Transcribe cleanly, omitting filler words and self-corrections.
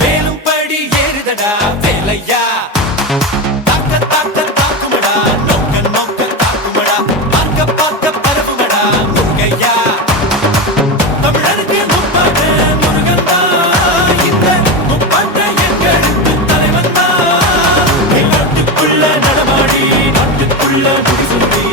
வேலும் படி ஏறுதடா வேலையா தாக்க தாக்க தாக்குமடா நோக்க நோக்க தாக்குமடா பார்க்க பார்க்க பரவுமடா முருகையா தமிழருக்கு முப்பாட்ட முருகன் தான் இந்த முப்பாட்ட எங்களுக்கு தலைவன் தான் நாட்டுக்குள்ள நடமாடி நாட்டுக்குள்ள முடிசூடி